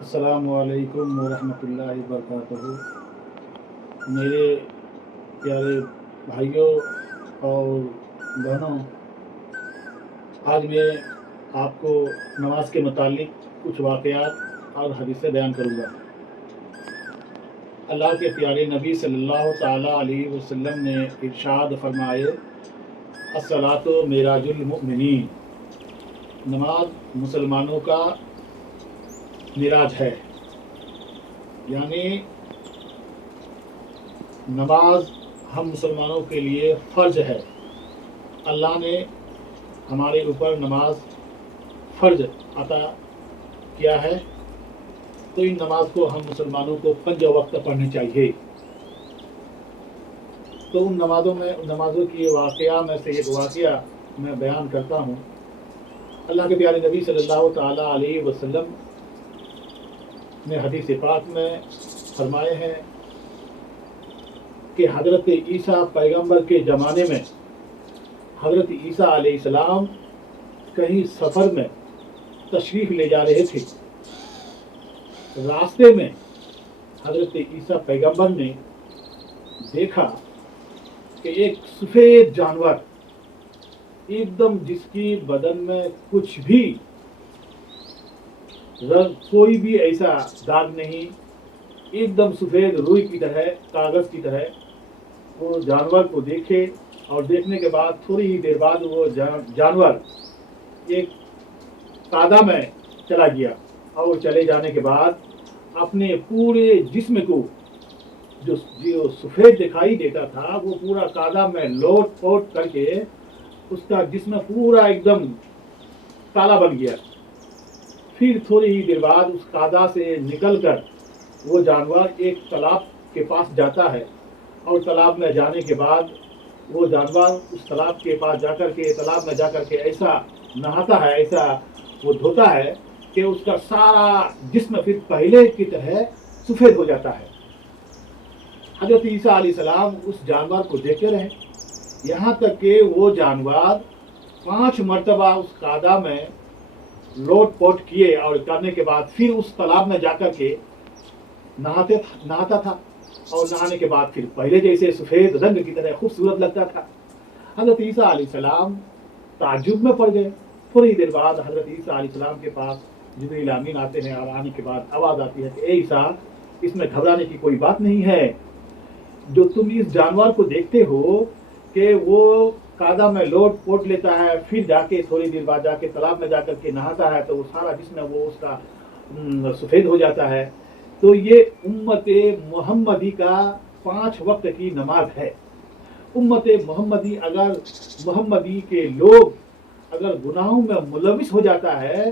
السلام علیکم ورحمۃ اللہ وبرکاتہ۔ میرے پیارے بھائیوں اور بہنوں، آج میں آپ کو نماز کے متعلق کچھ واقعات اور حدیثیں بیان کروں گا۔ اللہ کے پیارے نبی صلی اللہ تعالیٰ علیہ وسلم نے ارشاد فرمائے، الصلاۃ معراج المؤمنین، نماز مسلمانوں کا معراج ہے، یعنی نماز ہم مسلمانوں کے لیے فرض ہے۔ اللہ نے ہمارے اوپر نماز فرض عطا کیا ہے، تو ان نماز کو ہم مسلمانوں کو 5 وقت پڑھنی چاہیے۔ تو ان نمازوں کی واقعہ میں سے ایک واقعہ میں بیان کرتا ہوں۔ اللہ کے پیارے نبی صلی اللہ تعالیٰ علیہ وسلم نے حدیث پاک میں فرمائے ہیں کہ حضرت عیسیٰ پیغمبر کے زمانے میں حضرت عیسیٰ علیہ السلام کہیں سفر میں تشریف لے جا رہے تھے۔ راستے میں حضرت عیسیٰ پیغمبر نے دیکھا کہ ایک سفید جانور، ایک دم جس کی بدن میں کچھ بھی کوئی بھی ایسا داغ نہیں، ایک دم سفید روئی کی طرح، کاغذ کی طرح وہ جانور کو دیکھے، اور دیکھنے کے بعد تھوڑی ہی دیر بعد وہ جانور ایک قادہ میں چلا گیا، اور چلے جانے کے بعد اپنے پورے جسم کو جو سفید دکھائی دیتا تھا وہ پورا قادہ میں لوٹ پوٹ کر کے اس کا جسم پورا ایک دم کالا بن گیا۔ پھر تھوڑی ہی دیر بعد اس قادہ سے نکل کر وہ جانور ایک تالاب کے پاس جاتا ہے، اور تالاب میں جانے کے بعد وہ جانور اس تالاب کے پاس جا کر کے تالاب میں جا کر کے ایسا نہاتا ہے، ایسا وہ دھوتا ہے کہ اس کا سارا جسم پھر پہلے کی طرح سفید ہو جاتا ہے۔ حضرت عیسیٰ علیہ السلام اس جانور کو دیکھتے رہے، یہاں تک کہ وہ جانور 5 مرتبہ اس قادہ میں لوٹ پوٹ کیے، اور کرنے کے بعد پھر اس تالاب میں جا کر کے نہاتا تھا، اور نہانے کے بعد پھر پہلے جیسے سفید رنگ کی طرح خوبصورت لگتا تھا۔ حضرت عیسیٰ علیہ السلام تعجب میں پڑ گئے۔ تھوڑی دیر بعد حضرت عیسیٰ علیہ السلام کے پاس جبریل امین آتے ہیں، اور آنے کے بعد آواز آتی ہے کہ اے عیسیٰ، اس میں گھبرانے کی کوئی بات نہیں ہے۔ جو تم اس جانور کو دیکھتے ہو کہ وہ قادہ میں لوٹ پوٹ لیتا ہے، پھر جا کے تھوڑی دیر بعد جا کے تالاب میں جا کر کے نہاتا ہے، تو وہ سارا جسم وہ اس کا سفید ہو جاتا ہے، تو یہ امت محمدی کا 5 وقت کی نماز ہے۔ امت محمدی کے لوگ اگر گناہوں میں ملوث ہو جاتا ہے،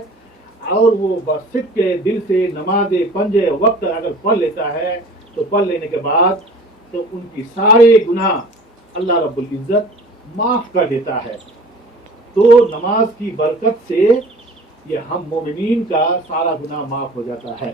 اور وہ بصدق کے دل سے نماز 5 وقت اگر پڑھ لیتا ہے، تو پڑھ لینے کے بعد تو ان کی سارے گناہ اللہ رب العزت معاف کر دیتا ہے۔ تو نماز کی برکت سے یہ ہم مومنین کا سارا گناہ معاف ہو جاتا ہے۔